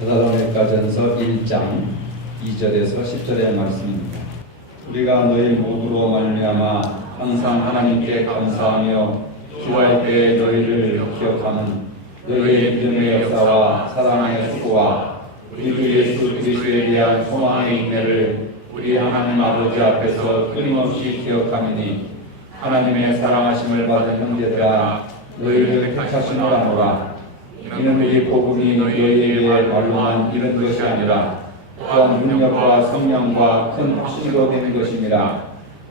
데살로니가전서 1장 2절에서 10절의 말씀입니다. 우리가 너희 모두로 말미암아 항상 하나님께 감사하며 기도할 때에 너희를 기억하는 너희의 믿음의 역사와 사랑의 수고와 우리 주 예수 그리스도에 대한 소망의 인내를 우리 하나님 아버지 앞에서 끊임없이 기억하미니 하나님의 사랑하심을 받은 형제들아 너희를 택하심을 아노라. 이는 우리 복음이 너희에게 말로만 이른 것이 아니라 또한 능력과 성령과 큰 확신으로 된 것임이라.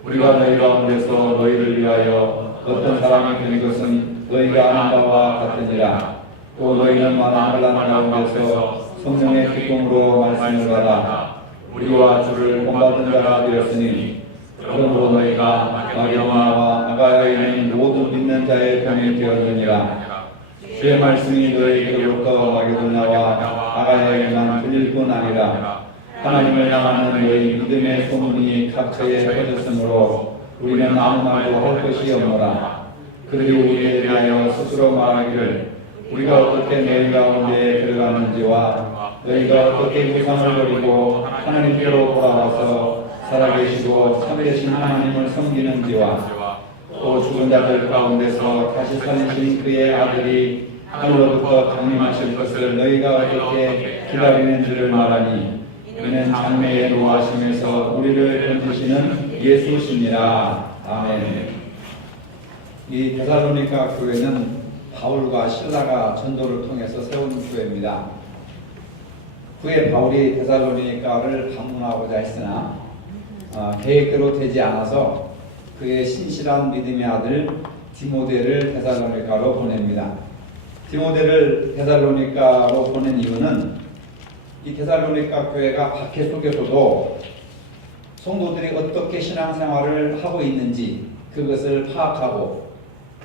우리가 너희 가운데서 너희를 위하여 어떤 사람이 된 것은 너희가 아는 바와 같으니라. 또 너희는 많은 환난 가운데서 성령의 기쁨으로 말씀을 받아 우리와 주를 본받은 자가 되었으니 그러므로 너희가 마게도냐와 아가야에 있는 모든 믿는 자의 편이 되었느니라. 주의 말씀이 너희에게로부터 마게도냐와 아가야에만 들릴 뿐 아니라 하나님을 향하는 너희 믿음의 소문이 각처에 퍼졌으므로 우리는 아무 말도 할 것이 없노라. 그들이 우리에 대하여 스스로 말하기를 우리가 어떻게 너희 가운데 들어가는지와 너희가 어떻게 우상을 버리고 하나님께로 돌아와서 살아계시고 참되신 하나님을 섬기는지와 또 죽은 자들 가운데서 다시 살리신 그의 아들이 하늘로부터 강림하실 것을 너희가 어떻게 기다리는지를 말하니 이는 장래에 노하심에서 우리를 건지시는 예수시니라. 아멘. 이 데살로니가 교회는 바울과 실라가 전도를 통해서 세운 교회입니다. 후에 바울이 데살로니가를 방문하고자 했으나 계획대로 되지 않아서 그의 신실한 믿음의 아들 디모데를 데살로니가로 보냅니다. 디모데를 데살로니가로 보낸 이유는 이 데살로니가 교회가 박해 속에서도 성도들이 어떻게 신앙생활을 하고 있는지 그것을 파악하고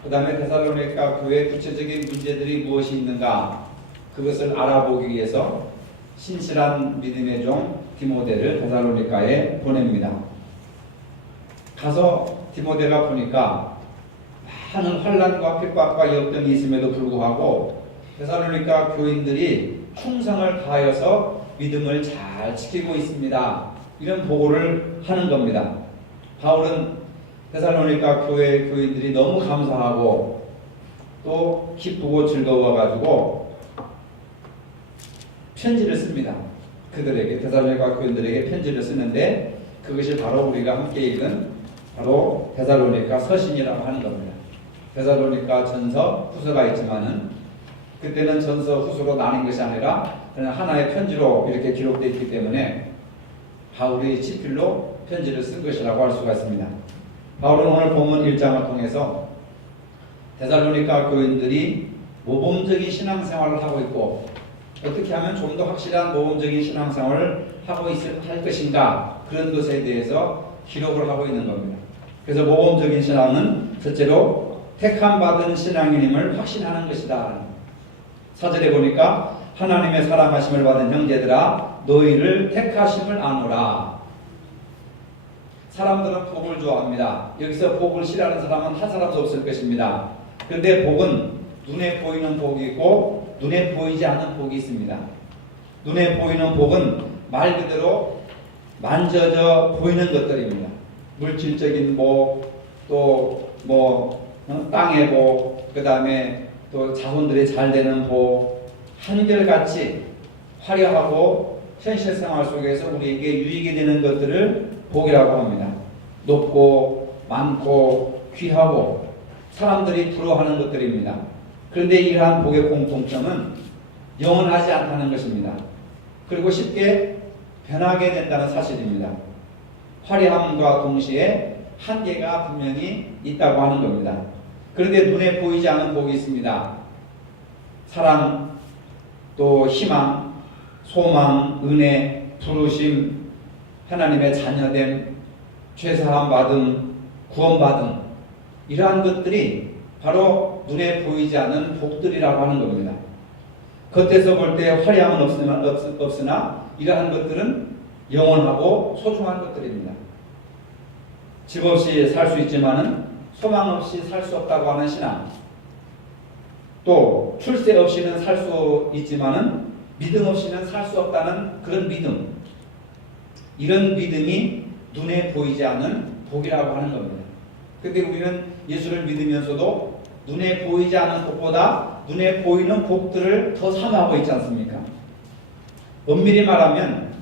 그 다음에 데살로니가 교회의 구체적인 문제들이 무엇이 있는가 그것을 알아보기 위해서 신실한 믿음의 종 디모데를 데살로니가에 보냅니다. 가서 디모데가 보니까 많은 환난과 핍박과 역경이 있음에도 불구하고 데살로니가 교인들이 충성을 다하여서 믿음을 잘 지키고 있습니다. 이런 보고를 하는 겁니다. 바울은 데살로니가 교회 교인들이 너무 감사하고 또 기쁘고 즐거워가지고 편지를 씁니다. 그들에게 데살로니가 교인들에게 편지를 쓰는데 그것이 바로 우리가 함께 읽은 바로 데살로니가 서신이라고 하는 겁니다. 데살로니가 전서 후서가 있지만은 그때는 전서 후서로 나뉜 것이 아니라 그냥 하나의 편지로 이렇게 기록되어 있기 때문에 바울이 친필로 편지를 쓴 것이라고 할 수가 있습니다. 바울은 오늘 본문 1장을 통해서 데살로니가 교인들이 모범적인 신앙생활을 하고 있고 어떻게 하면 좀 더 확실한 모범적인 신앙생활을 하고 할 것인가 그런 것에 대해서 기록을 하고 있는 겁니다. 그래서 모범적인 신앙은 첫째로 택함받은 신앙인임을 확신하는 것이다. 4절에 보니까 하나님의 사랑하심을 받은 형제들아 너희를 택하심을 아노라. 사람들은 복을 좋아합니다. 여기서 복을 싫어하는 사람은 한 사람도 없을 것입니다. 그런데 복은 눈에 보이는 복이 있고 눈에 보이지 않는 복이 있습니다. 눈에 보이는 복은 말 그대로 만져져 보이는 것들입니다. 물질적인 복, 또 땅의 복, 그 다음에 또 자손들이 잘 되는 복, 한결같이 화려하고 현실 생활 속에서 우리에게 유익이 되는 것들을 복이라고 합니다. 높고 많고 귀하고 사람들이 부러워하는 것들입니다. 그런데 이러한 복의 공통점은 영원하지 않다는 것입니다. 그리고 쉽게 변하게 된다는 사실입니다. 화려함과 동시에 한계가 분명히 있다고 하는 겁니다. 그런데 눈에 보이지 않는 복이 있습니다. 사랑, 또 희망, 소망, 은혜, 부르심, 하나님의 자녀됨, 죄사함 받음, 구원받음 이러한 것들이 바로 눈에 보이지 않는 복들이라고 하는 겁니다. 겉에서 볼 때 화려함은 없으나 이러한 것들은 영원하고 소중한 것들입니다. 집 없이 살 수 있지만은 소망 없이 살 수 없다고 하는 신앙, 또 출세 없이는 살 수 있지만은 믿음 없이는 살 수 없다는 그런 믿음. 이런 믿음이 눈에 보이지 않는 복이라고 하는 겁니다. 근데 우리는 예수를 믿으면서도 눈에 보이지 않는 복보다 눈에 보이는 복들을 더 사모하고 있지 않습니까? 엄밀히 말하면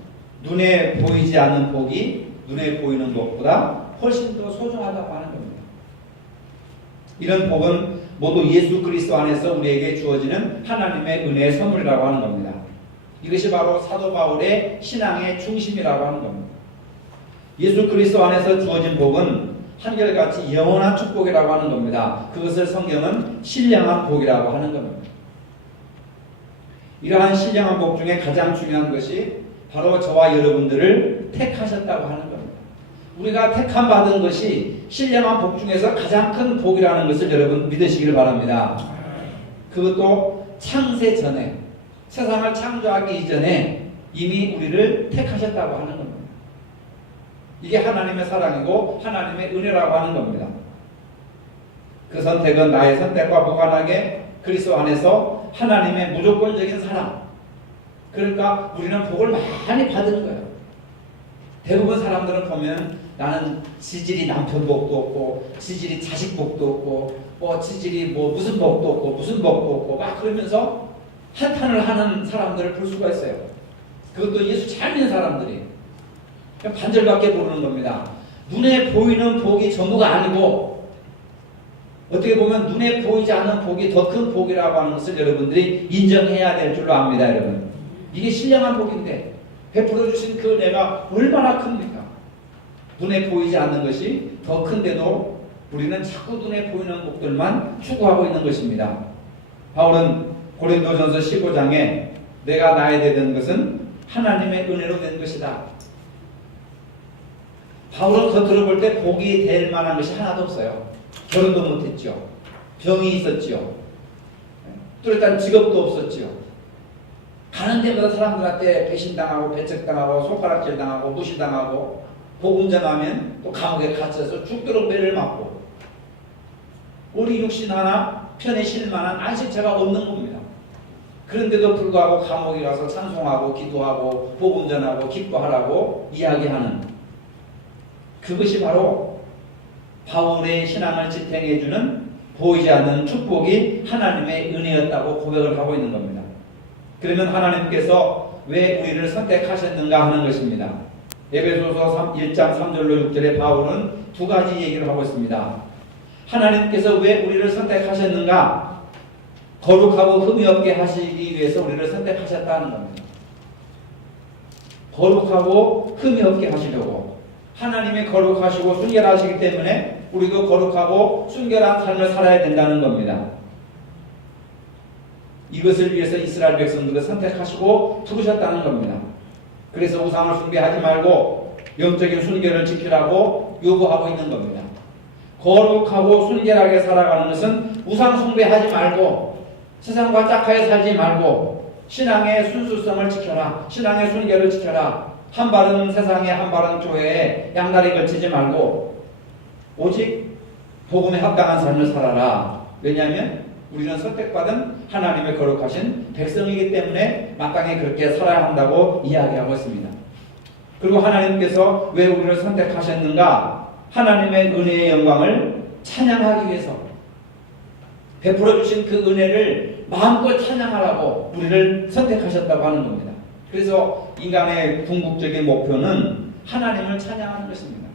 눈에 보이지 않는 복이 눈에 보이는 복보다 훨씬 더 소중하다고 하는 겁니다. 이런 복은 모두 예수 그리스도 안에서 우리에게 주어지는 하나님의 은혜의 선물이라고 하는 겁니다. 이것이 바로 사도 바울의 신앙의 중심이라고 하는 겁니다. 예수 그리스도 안에서 주어진 복은 한결같이 영원한 축복이라고 하는 겁니다. 그것을 성경은 신령한 복이라고 하는 겁니다. 이러한 신령한 복 중에 가장 중요한 것이 바로 저와 여러분들을 택하셨다고 하는 겁니다. 우리가 택함 받은 것이 신령한 복 중에서 가장 큰 복이라는 것을 여러분 믿으시길 바랍니다. 그것도 창세 전에, 세상을 창조하기 이전에 이미 우리를 택하셨다고 하는 겁니다. 이게 하나님의 사랑이고 하나님의 은혜라고 하는 겁니다. 그 선택은 나의 선택과 무관하게 그리스도 안에서 하나님의 무조건적인 사랑. 그러니까 우리는 복을 많이 받은 거예요. 대부분 사람들은 보면 나는 지질이 남편 복도 없고 지질이 자식 복도 없고 지질이 무슨 복도 없고 무슨 복도 없고 막 그러면서 한탄을 하는 사람들을 볼 수가 있어요. 그것도 예수 잘 믿는 사람들이 그냥 반절밖에 모르는 겁니다. 눈에 보이는 복이 전부가 아니고 어떻게 보면 눈에 보이지 않는 복이 더 큰 복이라고 하는 것을 여러분들이 인정해야 될 줄로 압니다. 여러분, 이게 신령한 복인데 베풀어 주신 그 은혜가 얼마나 큽니까? 눈에 보이지 않는 것이 더 큰데도 우리는 자꾸 눈에 보이는 복들만 추구하고 있는 것입니다. 바울은 고린도전서 15장에 내가 나에 된 것은 하나님의 은혜로 된 것이다. 바울은 겉으로 볼 때 복이 될 만한 것이 하나도 없어요. 결혼도 못했죠. 병이 있었죠. 뚜렷한 직업도 없었죠. 가는 데마다 사람들한테 배신당하고 배척당하고 손가락질 당하고 무시당하고 복음 전하면 또 감옥에 갇혀서 죽도록 매를 맞고 우리 육신 하나 편에 쉴 만한 안식처가 없는 겁니다. 그런데도 불구하고 감옥에 가서 찬송하고 기도하고 복음 전하고 기뻐하라고 이야기하는 그것이 바로 바울의 신앙을 지탱해주는 보이지 않는 축복이 하나님의 은혜였다고 고백을 하고 있는 겁니다. 그러면 하나님께서 왜 우리를 선택하셨는가 하는 것입니다. 에베소서 1장 3절로 6절에 바울은 두 가지 얘기를 하고 있습니다. 하나님께서 왜 우리를 선택하셨는가? 거룩하고 흠이 없게 하시기 위해서 우리를 선택하셨다는 겁니다. 거룩하고 흠이 없게 하시려고. 하나님이 거룩하시고 순결하시기 때문에 우리도 거룩하고 순결한 삶을 살아야 된다는 겁니다. 이것을 위해서 이스라엘 백성들을 선택하시고 부르셨다는 겁니다. 그래서 우상을 숭배하지 말고 영적인 순결을 지키라고 요구하고 있는 겁니다. 거룩하고 순결하게 살아가는 것은 우상 숭배하지 말고 세상과 짝하게 살지 말고 신앙의 순수성을 지켜라. 신앙의 순결을 지켜라. 한 발은 세상에 한 발은 교회에 양다리 걸치지 말고 오직 복음에 합당한 삶을 살아라. 왜냐하면 우리는 선택받은 하나님의 거룩하신 백성이기 때문에 마땅히 그렇게 살아야 한다고 이야기하고 있습니다. 그리고 하나님께서 왜 우리를 선택하셨는가? 하나님의 은혜의 영광을 찬양하기 위해서 베풀어 주신 그 은혜를 마음껏 찬양하라고 우리를 선택하셨다고 하는 겁니다. 그래서 인간의 궁극적인 목표는 하나님을 찬양하는 것입니다.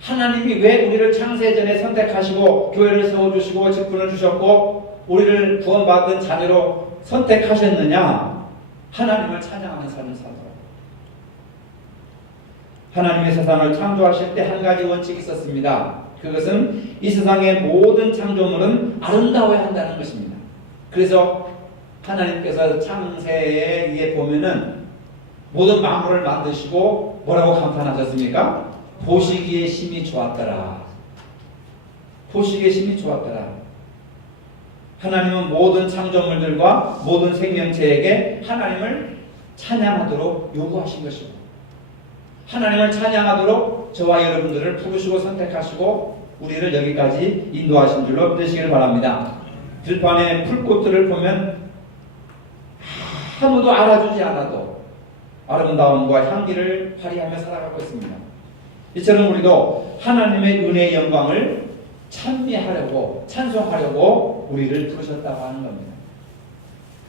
하나님이 왜 우리를 창세전에 선택하시고 교회를 세워주시고 직분을 주셨고 우리를 구원받은 자녀로 선택하셨느냐? 하나님을 찬양하는 삶을 살도록. 하나님의 세상을 창조하실 때 한 가지 원칙이 있었습니다. 그것은 이 세상의 모든 창조물은 아름다워야 한다는 것입니다. 그래서 하나님께서 창세에 보면은 모든 만물을 만드시고 뭐라고 감탄하셨습니까? 보시기에 심히 좋았더라. 보시기에 심히 좋았더라. 하나님은 모든 창조물들과 모든 생명체에게 하나님을 찬양하도록 요구하신 것이고 하나님을 찬양하도록 저와 여러분들을 부르시고 선택하시고 우리를 여기까지 인도하신 줄로 믿으시길 바랍니다. 들판의 풀꽃들을 보면 아무도 알아주지 않아도 아름다움과 향기를 발휘하며 살아가고 있습니다. 이처럼 우리도 하나님의 은혜의 영광을 찬미하려고 찬송하려고 우리를 부르셨다고 하는 겁니다.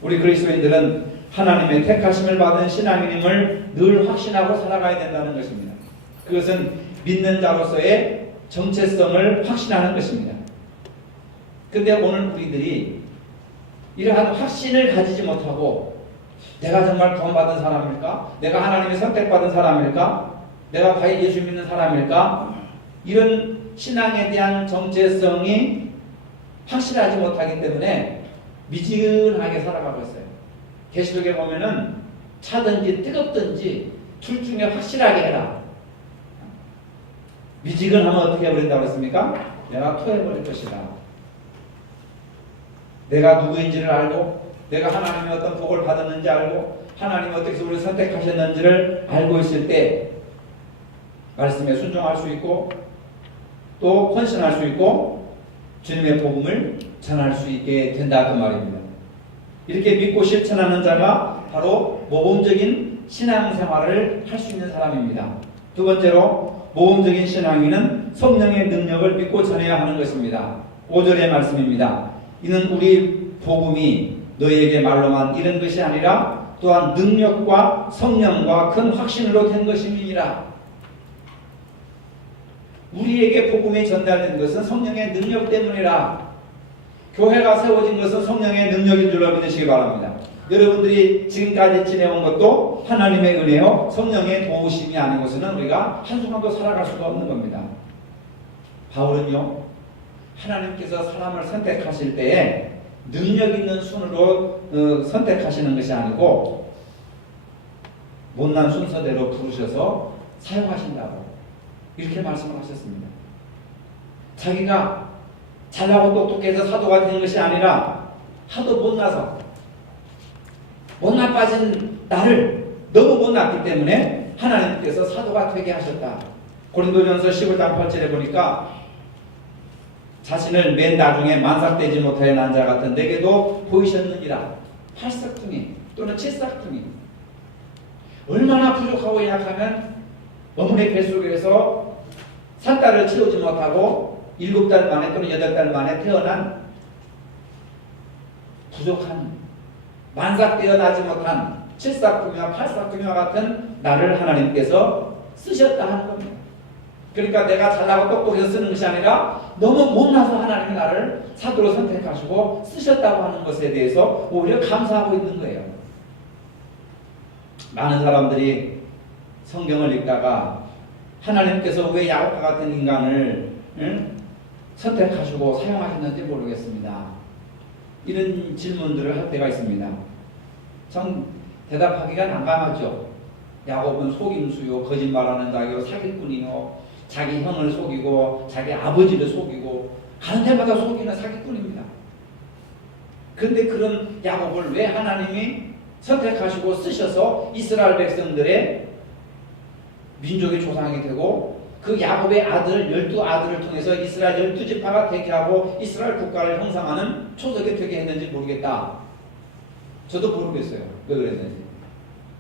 우리 그리스도인들은 하나님의 택하심을 받은 신앙인임을 늘 확신하고 살아가야 된다는 것입니다. 그것은 믿는 자로서의 정체성을 확신하는 것입니다. 그런데 오늘 우리들이 이러한 확신을 가지지 못하고 내가 정말 구원받은 사람일까? 내가 하나님의 선택받은 사람일까? 내가 과연 예수 믿는 사람일까? 이런 신앙에 대한 정체성이 확실하지 못하기 때문에 미지근하게 살아가고 있어요. 계시록에 보면은 차든지 뜨겁든지 둘 중에 확실하게 해라. 미지근하면 어떻게 해버린다고 했습니까? 내가 토해버릴 것이다. 내가 누구인지를 알고 내가 하나님의 어떤 복을 받았는지 알고 하나님이 어떻게 해서 우리를 선택하셨는지를 알고 있을 때 말씀에 순종할 수 있고 또 헌신할 수 있고 주님의 복음을 전할 수 있게 된다 그 말입니다. 이렇게 믿고 실천하는 자가 바로 모범적인 신앙생활을 할 수 있는 사람입니다. 두 번째로 모범적인 신앙인은 성령의 능력을 믿고 전해야 하는 것입니다. 5절의 말씀입니다. 이는 우리 복음이 너희에게 말로만 이런 것이 아니라 또한 능력과 성령과 큰 확신으로 된 것임이니라. 우리에게 복음이 전달된 것은 성령의 능력 때문이라. 교회가 세워진 것은 성령의 능력인 줄로 믿으시기 바랍니다. 여러분들이 지금까지 지내온 것도 하나님의 은혜요 성령의 도우심이 아니고서는 우리가 한순간도 살아갈 수가 없는 겁니다. 바울은요 하나님께서 사람을 선택하실 때에 능력 있는 순으로 선택하시는 것이 아니고 못난 순서대로 부르셔서 사용하신다고 이렇게 말씀을 하셨습니다. 자기가 잘나고 똑똑해서 사도가 된 것이 아니라 하도 못나서 못나 빠진 나를 너무 못났기 때문에 하나님께서 사도가 되게 하셨다. 고린도전서 15장 8절에 보니까 자신을 맨 나중에 만삭되지 못하여 난 자 같은 내게도 보이셨느니라. 8삭둥이 또는 7삭둥이 얼마나 부족하고 약하면 어머니 뱃속에서 산딸을 채우지 못하고 7달 만에 또는 8달 만에 태어난 부족한 만삭되어 나지 못한 7삭둥이와 8삭둥이와 같은 나를 하나님께서 쓰셨다 하는 겁니다. 그러니까 내가 잘나고 똑똑해서 쓰는 것이 아니라 너무 못나서 하나님이 나를 사도로 선택하시고 쓰셨다고 하는 것에 대해서 오히려 감사하고 있는 거예요. 많은 사람들이 성경을 읽다가 하나님께서 왜 야곱과 같은 인간을 선택하시고 사용하셨는지 모르겠습니다. 이런 질문들을 할 때가 있습니다. 참 대답하기가 난감하죠. 야곱은 속임수요, 거짓말하는 자요, 사기꾼이요, 자기 형을 속이고 자기 아버지를 속이고 가는 데마다 속이는 사기꾼입니다. 그런데 그런 야곱을 왜 하나님이 선택하시고 쓰셔서 이스라엘 백성들의 민족의 조상이 되고 그 야곱의 아들 12아들을 통해서 이스라엘 12지파가 되게 하고 이스라엘 국가를 형성하는 초석이 되게 했는지 모르겠다. 저도 모르겠어요. 왜 그랬는지.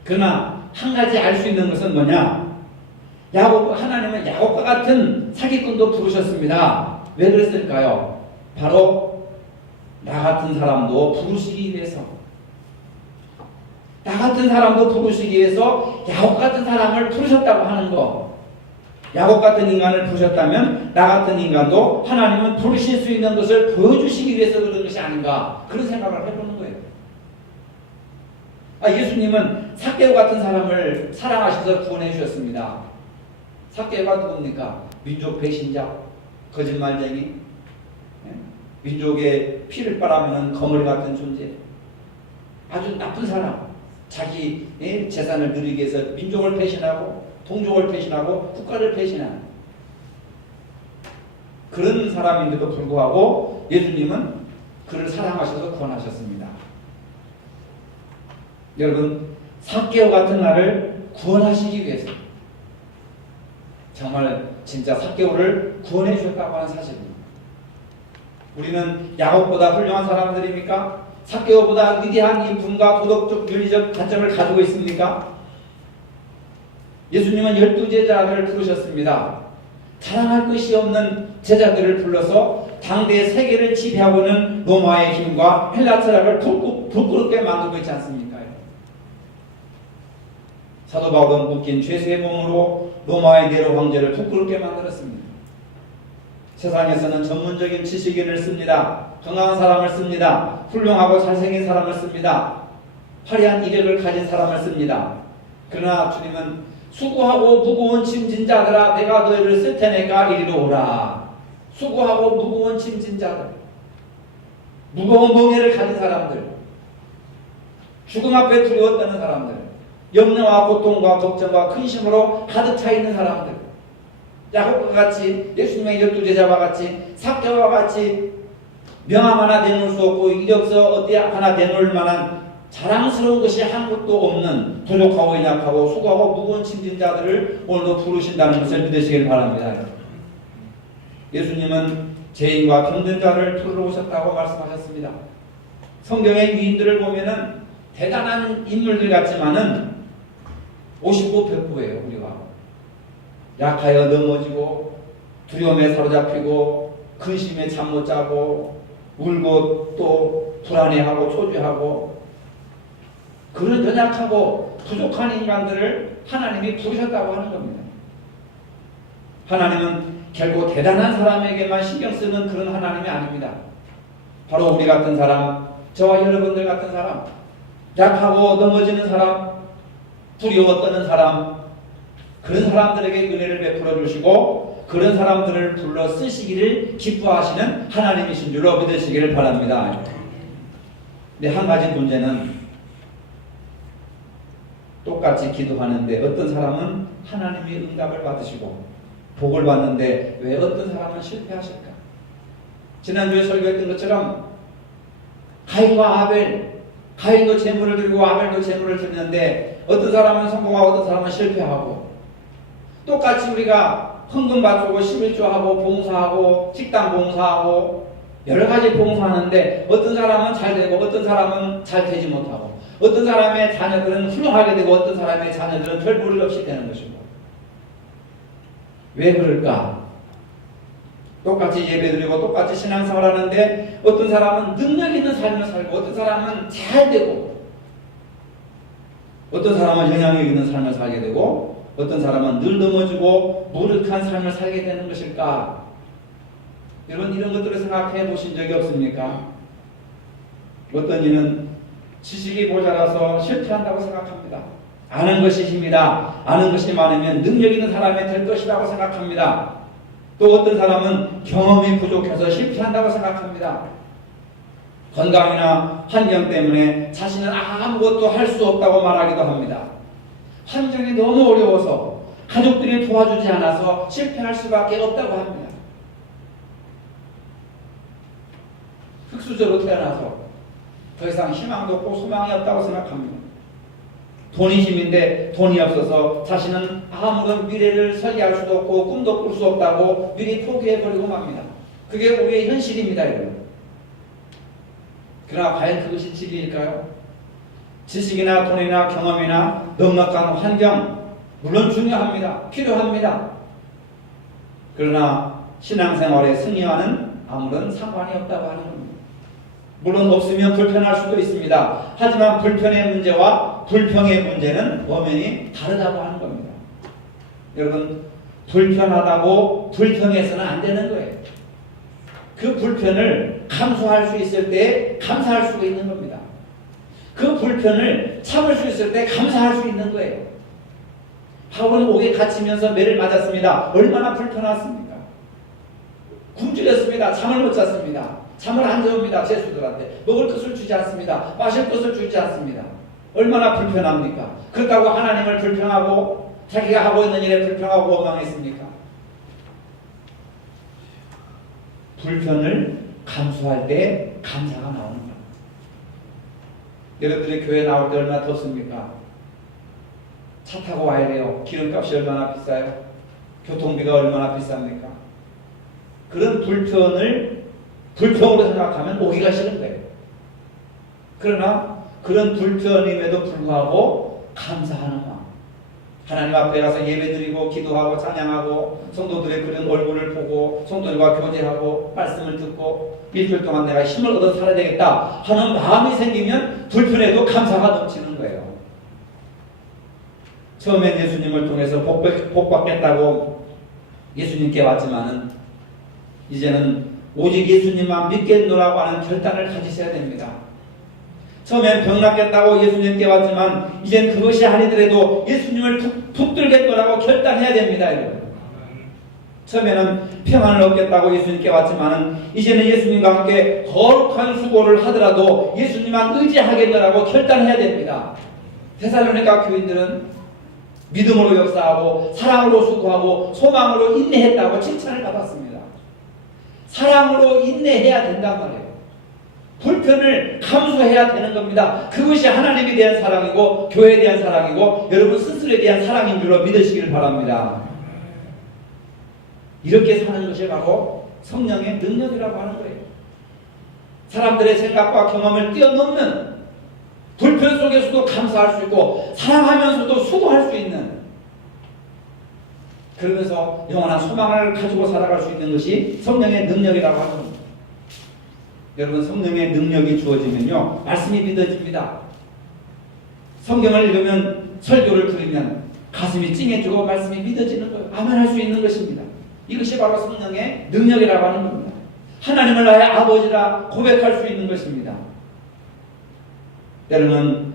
그러나 한 가지 알 수 있는 것은 뭐냐? 하나님은 야곱과 같은 사기꾼도 부르셨습니다. 왜 그랬을까요? 바로 나 같은 사람도 부르시기 위해서. 나 같은 사람도 부르시기 위해서 야곱 같은 사람을 부르셨다고 하는 거. 야곱 같은 인간을 부르셨다면 나 같은 인간도 하나님은 부르실 수 있는 것을 보여주시기 위해서 그런 것이 아닌가. 그런 생각을 해보는 거예요. 예수님은 삭개오 같은 사람을 사랑하셔서 구원해 주셨습니다. 삭개오가 누굽니까? 민족 배신자, 거짓말쟁이, 민족의 피를 빨아먹는 거머리 같은 존재, 아주 나쁜 사람, 자기 재산을 누리기 위해서 민족을 배신하고 동족을 배신하고 국가를 배신하는 그런 사람인데도 불구하고 예수님은 그를 사랑하셔서 구원하셨습니다. 여러분, 삭개오 같은 나를 구원하시기 위해서 정말 진짜 삭개오를 구원해 주셨다고 하는 사실입니다. 우리는 야곱보다 훌륭한 사람들입니까? 삭개오보다 위대한 인품과 도덕적 윤리적 가점을 가지고 있습니까? 예수님은 12제자를 부르셨습니다. 자랑할 것이 없는 제자들을 불러서 당대 세계를 지배하고 있는 로마의 힘과 헬라 철학을 부끄럽게 만들고 있지 않습니까? 사도 바울은 묶인 죄수의 몸으로 로마의 네로 황제를 부끄럽게 만들었습니다. 세상에서는 전문적인 지식인을 씁니다. 건강한 사람을 씁니다. 훌륭하고 잘생긴 사람을 씁니다. 화려한 이력을 가진 사람을 씁니다. 그러나 주님은 수고하고 무거운 짐진 자들아 내가 너희를 쓸 테니까 이리로 오라. 수고하고 무거운 짐진 자들, 무거운 멍에를 가진 사람들, 죽음 앞에 두려워 떠는 사람들, 염려와 고통과 걱정과 근심으로 가득 차 있는 사람들, 야곱과 같이 예수님의 12제자와 같이 삭개와 같이 명함 하나 내놓을 수 없고 이력서 어디 하나 내놓을 만한 자랑스러운 것이 한 것도 없는 부족하고 연약하고 수고하고 무거운 짐진 자들을 오늘도 부르신다는 것을 믿으시길 바랍니다. 예수님은 죄인과 병든 자를 부르러 오셨다고 말씀하셨습니다. 성경의 위인들을 보면은 대단한 인물들 같지만은 50보 100보예요. 우리가 약하여 넘어지고 두려움에 사로잡히고 근심에 잠 못 자고 울고 또 불안해하고 초조하고 그런 연약하고 부족한 인간들을 하나님이 부르셨다고 하는 겁니다. 하나님은 결국 대단한 사람에게만 신경 쓰는 그런 하나님이 아닙니다. 바로 우리 같은 사람, 저와 여러분들 같은 사람, 약하고 넘어지는 사람, 두려워 떠는 사람, 그런 사람들에게 은혜를 베풀어 주시고 그런 사람들을 불러 쓰시기를 기뻐하시는 하나님이신 줄로 믿으시기를 바랍니다. 근데 한 가지 문제는 똑같이 기도하는데 어떤 사람은 하나님의 응답을 받으시고 복을 받는데 왜 어떤 사람은 실패하실까? 지난주에 설교했던 것처럼 가인과 아벨, 가인도 제물을 드리고 아벨도 제물을 드리는데 어떤 사람은 성공하고 어떤 사람은 실패하고 똑같이 우리가 헌금 바치고 11조하고 봉사하고 식당 봉사하고 여러 가지 봉사하는데 어떤 사람은 잘 되고 어떤 사람은 잘 되지 못하고 어떤 사람의 자녀들은 훌륭하게 되고 어떤 사람의 자녀들은 별 무리 없이 되는 것이고 왜 그럴까? 똑같이 예배드리고 똑같이 신앙생활 하는데 어떤 사람은 능력 있는 삶을 살고 어떤 사람은 잘 되고 어떤 사람은 영향력 있는 삶을 살게 되고 어떤 사람은 늘 넘어지고 무력한 삶을 살게 되는 것일까? 여러분 이런 것들을 생각해 보신 적이 없습니까? 어떤 이는 지식이 모자라서 실패한다고 생각합니다. 아는 것이 힘이다. 아는 것이 많으면 능력 있는 사람이 될 것이라고 생각합니다. 또 어떤 사람은 경험이 부족해서 실패한다고 생각합니다. 건강이나 환경 때문에 자신은 아무것도 할 수 없다고 말하기도 합니다. 환경이 너무 어려워서 가족들이 도와주지 않아서 실패할 수밖에 없다고 합니다. 흙수저로 태어나서 더 이상 희망도 없고 소망이 없다고 생각합니다. 돈이 힘인데 돈이 없어서 자신은 아무런 미래를 설계할 수도 없고 꿈도 꿀 수 없다고 미리 포기해버리고 맙니다. 그게 우리의 현실입니다. 여러분. 그러나 과연 그것이 진리일까요? 지식이나 돈이나 경험이나 넉넉한 환경 물론 중요합니다. 필요합니다. 그러나 신앙생활의 승리와는 아무런 상관이 없다고 하는 겁니다. 물론 없으면 불편할 수도 있습니다. 하지만 불편의 문제와 불평의 문제는 엄연히 다르다고 하는 겁니다. 여러분 불편하다고 불평해서는 안 되는 거예요. 그 불편을 감수할 수 있을 때 감사할 수 있는 겁니다. 그 불편을 참을 수 있을 때 감사할 수 있는 거예요. 바울은 옥에 갇히면서 매를 맞았습니다. 얼마나 불편했습니까? 굶주렸습니다. 잠을 못 잤습니다. 잠을 안 재웁니다. 제수들한테 먹을 것을 주지 않습니다. 마실 것을 주지 않습니다. 얼마나 불편합니까? 그렇다고 하나님을 불평하고 자기가 하고 있는 일에 불평하고 원망했습니까? 불편을 감수할 때 감사가 나오는 거예요. 여러분들이 교회 나올 때 얼마나 덥습니까? 차 타고 와야 돼요. 기름값이 얼마나 비싸요? 교통비가 얼마나 비쌉니까? 그런 불편을 불평으로 생각하면 오기가 싫은 거예요. 그러나 그런 불편임에도 불구하고 감사하는 마음. 하나님 앞에 가서 예배드리고 기도하고 찬양하고 성도들의 그런 얼굴을 보고 성도들과 교제하고 말씀을 듣고 일주일 동안 내가 힘을 얻어 살아야 되겠다 하는 마음이 생기면 불편해도 감사가 넘치는 거예요. 처음엔 예수님을 통해서 복 받겠다고 예수님께 왔지만은 이제는 오직 예수님만 믿겠노라고 하는 결단을 가지셔야 됩니다. 처음엔 병 낫겠다고 예수님께 왔지만 이젠 그것이 아니더라도 예수님을 붙들겠노라고 결단해야 됩니다. 여러분. 처음에는 평안을 얻겠다고 예수님께 왔지만 이제는 예수님과 함께 거룩한 수고를 하더라도 예수님만 의지하겠노라고 결단해야 됩니다. 데살로니가 교인들은 믿음으로 역사하고 사랑으로 수고하고 소망으로 인내했다고 칭찬을 받았습니다. 사랑으로 인내해야 된단 말이에요. 불편을 감수해야 되는 겁니다. 그것이 하나님에 대한 사랑이고 교회에 대한 사랑이고 여러분 스스로에 대한 사랑인 줄로 믿으시길 바랍니다. 이렇게 사는 것이 바로 성령의 능력이라고 하는 거예요. 사람들의 생각과 경험을 뛰어넘는 불편 속에서도 감사할 수 있고 사랑하면서도 수고할 수 있는, 그러면서 영원한 소망을 가지고 살아갈 수 있는 것이 성령의 능력이라고 하는 겁니다. 여러분, 성령의 능력이 주어지면요 말씀이 믿어집니다. 성경을 읽으면 설교를 들으면 가슴이 찡해지고 말씀이 믿어지는 거예요. 아멘할 수 있는 것입니다. 이것이 바로 성령의 능력이라고 하는 겁니다. 하나님을 나의 아버지라 고백할 수 있는 것입니다. 때로는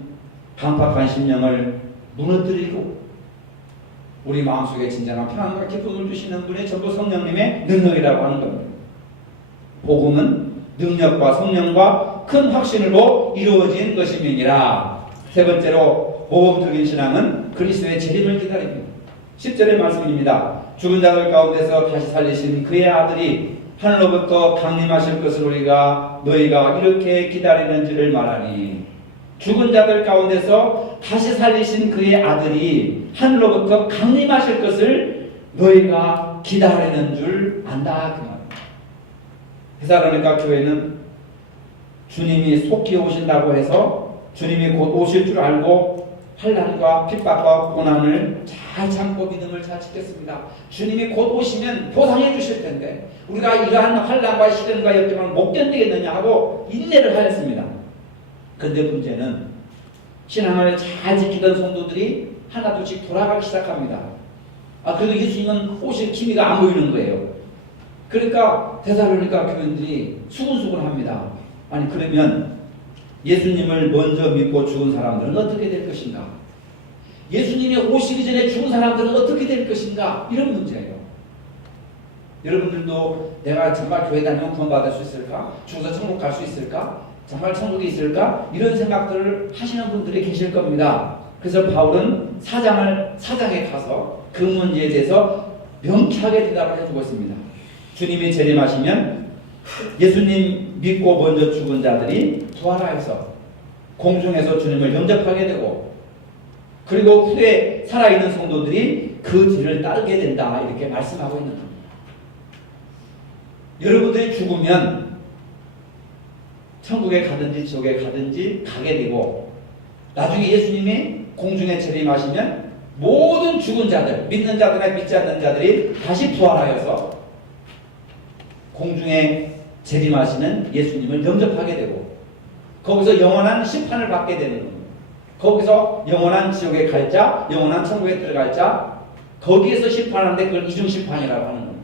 강팍한 심령을 무너뜨리고 우리 마음속에 진정한 평안과 기쁨을 주시는 분이 전부 성령님의 능력이라고 하는 겁니다. 복음은 능력과 성령과 큰 확신으로 이루어진 것임이니라. 세 번째로 모범적인 신앙은 그리스도의 재림을 기다립니다. 10절의 말씀입니다. 죽은 자들 가운데서 다시 살리신 그의 아들이 하늘로부터 강림하실 것을 너희가 이렇게 기다리는지를 말하니, 죽은 자들 가운데서 다시 살리신 그의 아들이 하늘로부터 강림하실 것을 너희가 기다리는 줄 안다. 그 말입니다. 데살로니가 교회는 주님이 속히 오신다고 해서 주님이 곧 오실 줄 알고 환난과 핍박과 고난을 잘 참고 믿음을 잘 지켰습니다. 주님이 곧 오시면 보상해 주실 텐데 우리가 이러한 환난과 시련과 역경을 못 견디겠느냐 하고 인내를 하였습니다. 그런데 문제는 신앙을 잘 지키던 성도들이 하나둘씩 돌아가기 시작합니다. 그래도 예수님은 오실 기미가 안 보이는 거예요. 그러니까 데살로니가 교인들이 수군수군합니다. 아니 그러면 예수님을 먼저 믿고 죽은 사람들은 어떻게 될 것인가? 예수님이 오시기 전에 죽은 사람들은 어떻게 될 것인가? 이런 문제예요. 여러분들도 내가 정말 교회 다니면 구원받을 수 있을까? 죽어서 천국 갈 수 있을까? 정말 천국이 있을까? 이런 생각들을 하시는 분들이 계실 겁니다. 그래서 바울은 사장에 가서 그 문제에 대해서 명쾌하게 대답을 해주고 있습니다. 주님이 재림하시면 예수님 믿고 먼저 죽은 자들이 부활하여서 공중에서 주님을 영접하게 되고, 그리고 후에 살아있는 성도들이 그 뒤를 따르게 된다, 이렇게 말씀하고 있는 겁니다. 여러분들이 죽으면 천국에 가든지 지옥에 가든지 가게 되고, 나중에 예수님이 공중에 재림하시면 모든 죽은 자들, 믿는 자들이나 믿지 않는 자들이 다시 부활하여서 공중에 재림하시는 예수님을 영접하게 되고, 거기서 영원한 심판을 받게 되는 겁니다. 거기서 영원한 지옥에 갈 자, 영원한 천국에 들어갈 자, 거기에서 심판하는데 그걸 이중심판이라고 하는 겁니다.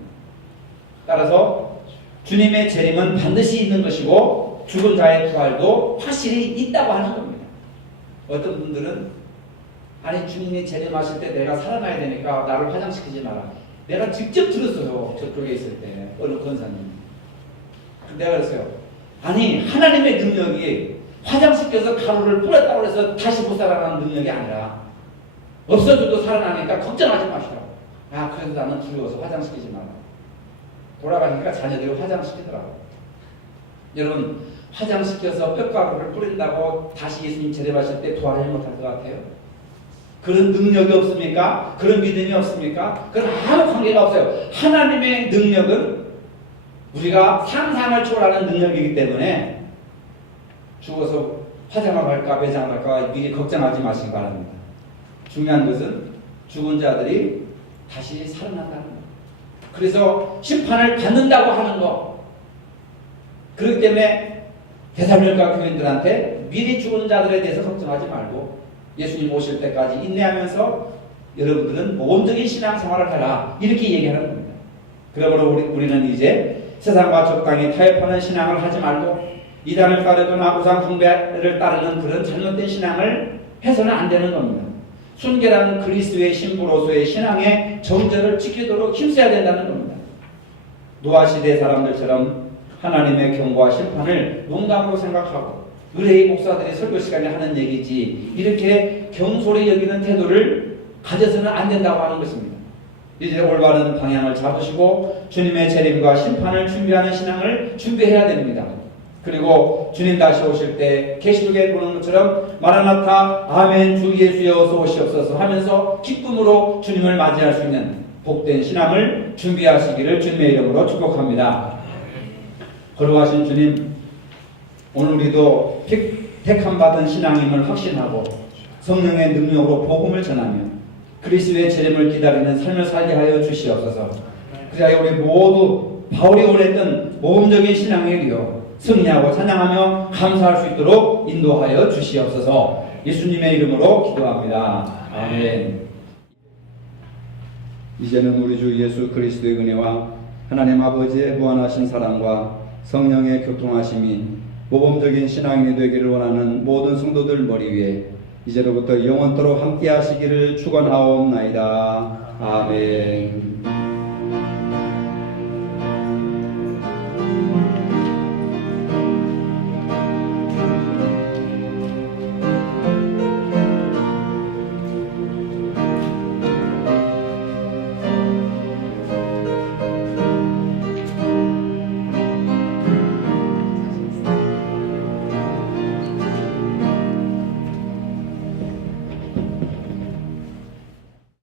따라서 주님의 재림은 반드시 있는 것이고 죽은 자의 부활도 확실히 있다고 하는 겁니다. 어떤 분들은 아니 주님이 재림하실 때 내가 살아나야 되니까 나를 화장시키지 마라. 내가 직접 들었어요. 저쪽에 있을 때 어느 권사님. 내가 그랬어요. 아니 하나님의 능력이 화장시켜서 가루를 뿌렸다고 해서 다시 못 살아나는 능력이 아니라 없어져도 살아나니까 걱정하지 마시라고. 그래서 나는 두려워서 화장시키지 마라. 돌아가니까 자녀들이 화장시키더라고. 여러분, 화장시켜서 뼈가루를 뿌린다고 다시 예수님 재림하실 때 부활하지 못할 것 같아요? 그런 능력이 없습니까? 그런 믿음이 없습니까? 그건 아무 관계가 없어요. 하나님의 능력은 우리가 상상을 초월하는 능력이기 때문에 죽어서 화장을 할까 매장을 할까 미리 걱정하지 마시기 바랍니다. 중요한 것은 죽은 자들이 다시 살아난다는 것. 그래서 심판을 받는다고 하는 것. 그렇기 때문에 데살로니가 교인들한테 미리 죽은 자들에 대해서 걱정하지 말고 예수님 오실 때까지 인내하면서 여러분들은 모범적인 신앙생활을 해라, 이렇게 얘기하는 겁니다. 그러므로 우리는 이제 세상과 적당히 타협하는 신앙을 하지 말고 이단을 따르거나 우상 숭배를 따르는 그런 잘못된 신앙을 해서는 안 되는 겁니다. 순결한 그리스도의 신부로서의 신앙의 정절을 지키도록 힘써야 된다는 겁니다. 노아 시대 사람들처럼 하나님의 경고와 심판을 농담으로 생각하고 의뢰의 목사들이 설교 시간에 하는 얘기지 이렇게 경솔히 여기는 태도를 가져서는 안 된다고 하는 것입니다. 이제 올바른 방향을 잡으시고 주님의 재림과 심판을 준비하는 신앙을 준비해야 됩니다. 그리고 주님 다시 오실 때 계시록에 보는 것처럼 마라나타 아멘 주 예수여 어서 오시옵소서 하면서 기쁨으로 주님을 맞이할 수 있는 복된 신앙을 준비하시기를 주님의 이름으로 축복합니다. 거룩하신 주님, 오늘 우리도 택함 받은 신앙임을 확신하고 성령의 능력으로 복음을 전하며 그리스도의 재림을 기다리는 삶을 살게 하여 주시옵소서. 그리하여 우리 모두 바울이 원했던 모범적인 신앙의 길로 승리하고 찬양하며 감사할 수 있도록 인도하여 주시옵소서. 예수님의 이름으로 기도합니다. 아멘. 이제는 우리 주 예수 그리스도의 은혜와 하나님 아버지의 무한하신 사랑과 성령의 교통하심이 모범적인 신앙이 되기를 원하는 모든 성도들 머리 위에 이제로부터 영원토록 함께 하시기를 축원하옵나이다. 아멘.